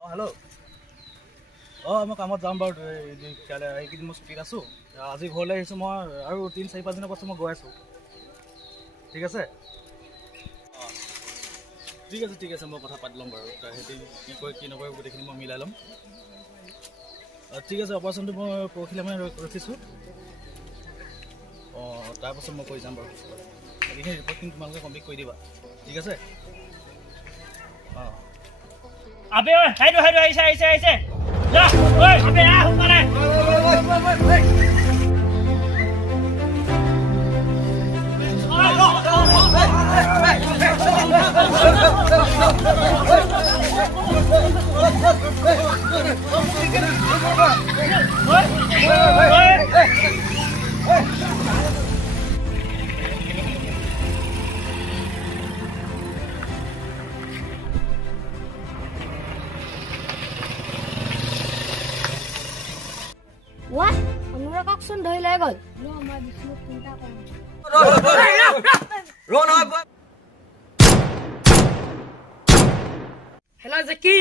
Hello' মই কামত যাম বাৰু কাইলৈ এইকেইদিন মই ছুটিত আছোঁ আজি ঘৰলৈ আহিছোঁ মই আৰু 3-4-5 দিনৰ পাছত মই গৈ আছোঁ ঠিক আছে ঠিক আছে মই কথা পাতি ল'ম বাৰু সিহঁতি কি কয় কি নকয় গোটেইখিনি মই মিলাই ল'ম ঠিক আছে অপাৰেশ্যনটো মই পৰহিলৈ মানে ৰখিছোঁ তাৰপাছত মই কৰি যাম বাৰু বাকীখিনি ৰিপৰ্টখিনি তোমালোকে কমপ্লিট কৰি দিবা ঠিক আছে আবে ঐ হাইদো আহিছে যা ঐ আবে আহ সোমালে What? অনুৰাগক চোন ধৰি লৈ গ'ল। মই বিষ্ণুক চিন্তা কৰিম। হেল্ল' জেকি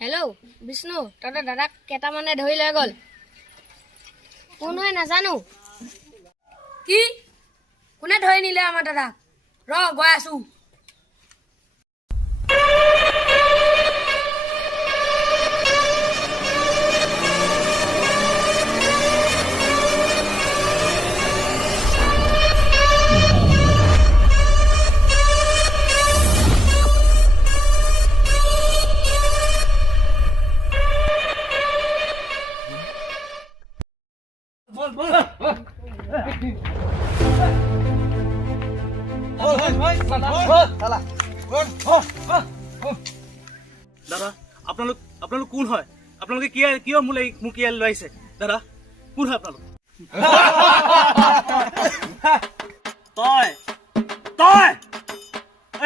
হেল্ল' বিষ্ণু তহঁতৰ দাদাক কেইটামানে ধৰি লৈ গ'ল কোন হয় নাজানো কি কোনে ধৰি নিলে আমাৰ দাদাক গৈ আছো দাদা আপোনালোক কোন হয় আপোনালোকে কিয় মোক ইয়াত লৈ আহিছে দাদা কোন হয় আপোনালোক তই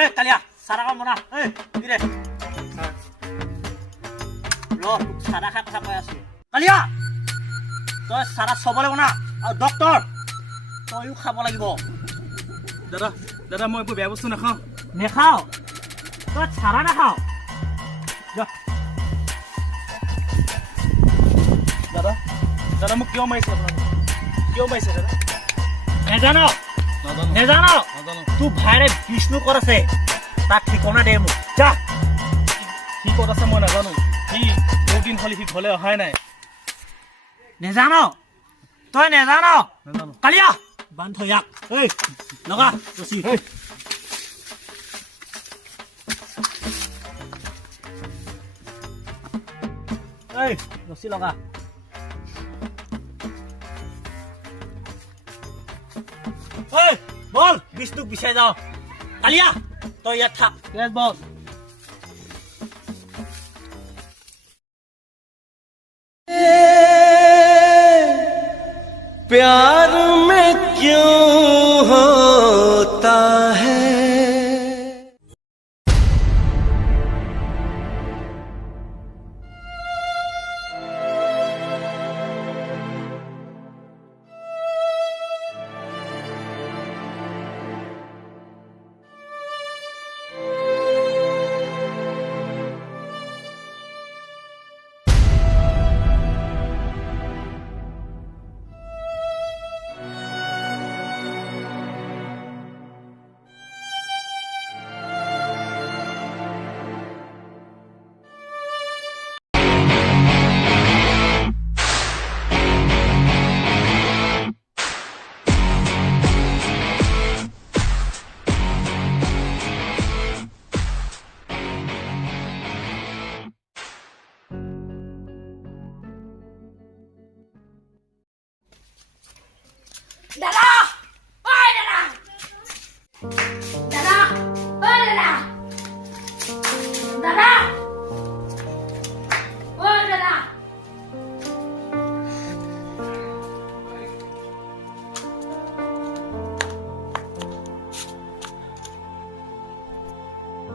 এই কালিয়া চাৰা মনা এই কি ৰে চাৰা খাই কথা কৈ আছো কালিয়া তই চাৰা চাব লাগিব না আৰু ডক্টৰ তইও খাব লাগিব দাদা মই এইবোৰ বেয়া বস্তু নাখাওঁ নেখাও তই চাৰা নাখাও দাদা মোক কিয় মাৰিছে দাদা নেজানো তোৰ ভাইৰে বিষ্ণু ক'ত আছে তাক ঠিকনা দে মোক যা সি ক'ত আছে মই নাজানো সি বহুত দিন হ'ল সি ঘৰলৈ অহাই নাই তই নেজানো কালিয়া বান্ধ ইয়াক এই লগা ৰচি এই ৰচি লগা ঐ বল বিষ্ণুক বিচাৰি যাওঁ কালিয়া তই ইয়াত থাক বল प्यार में क्यों होता है দাদা ঐ দাদা দাদা ঐ দাদা দাদা ঐ দাদা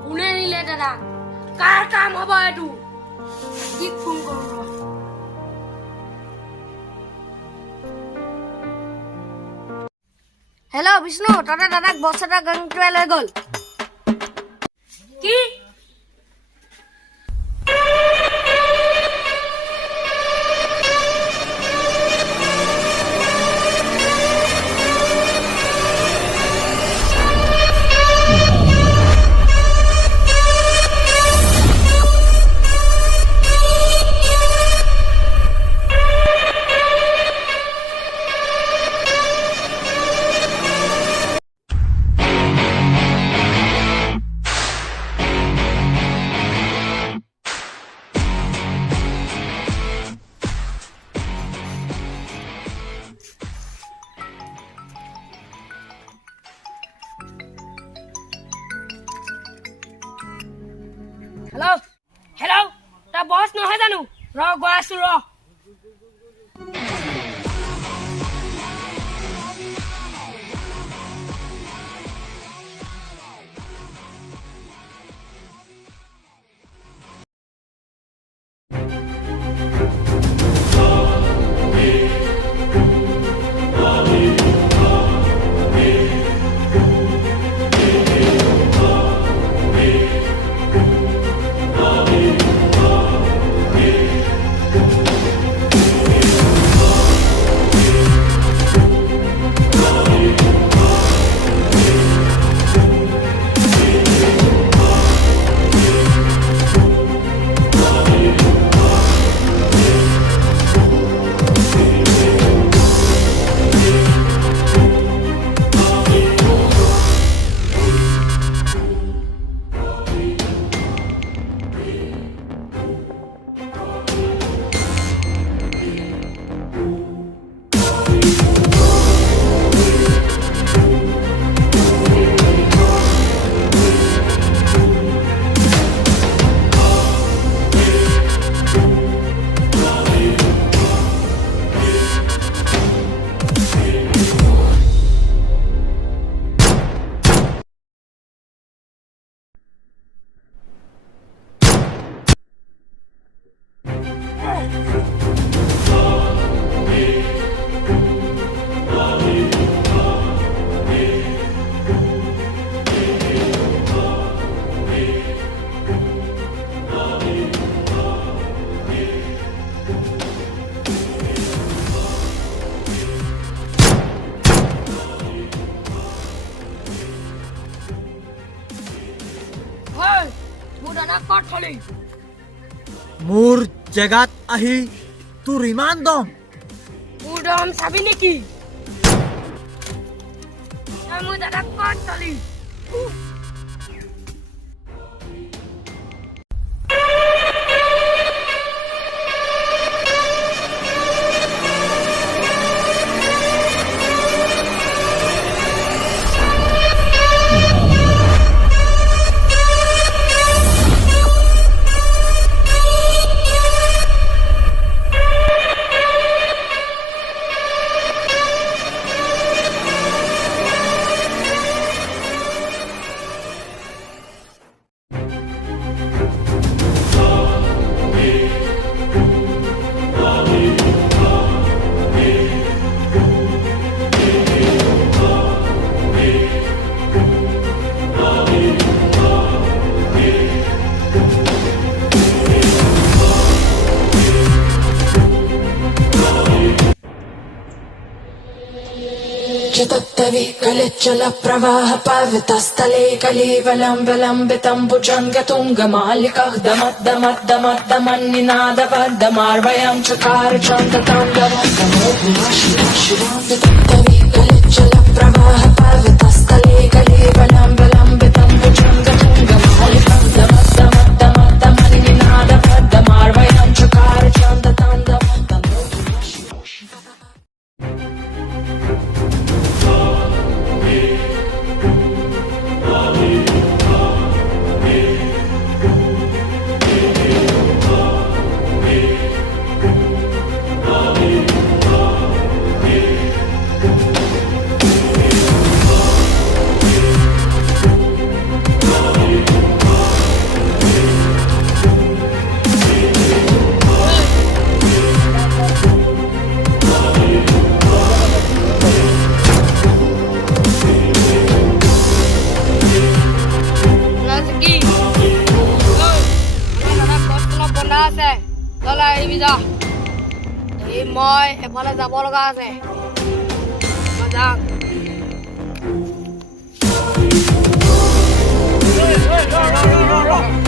কোনে নিলে দাদা কাৰ কাম হ'ব এইটো কি ফোন কৰোঁ ৰ হেল্ল' বিষ্ণু তহঁতৰ দাদাক বছ এটা গেংটোৱে লৈ গ'ল কি হেল্ল' হেল্ল' তই বছ নহয় জানো গৈ আছো মোৰ দাদাক ক'ত থলি মোৰ জেগাত আহি তোৰ ইমান দম মোৰ দম চাবি নেকি তই মোৰ দাদাক ক'ত থলি चतुत्तवि कलिच्चल प्रवाह पावितस्थले कलीवलम्बलम्बितम्बुजङ्गतुङ्गमालिकः दमद्दमद्दमद्दमन्निनादवद्दमार्वयं चकार चन्दताण्डवं चतुत्तवि कलिच्चल प्रवाह पावितस्थले कलीवलम्बलम्बितम्बुजङ्गतुङ्गमालिकः दमद्दमद्दमद्दमन्निनादवद्दमार्वयं चकार चन्दताण्डवं নাথাকিবি যা এই মই এফালে যাব লগা আছে মই যাম ৰ, ৰ, ৰ, ৰ, ৰ।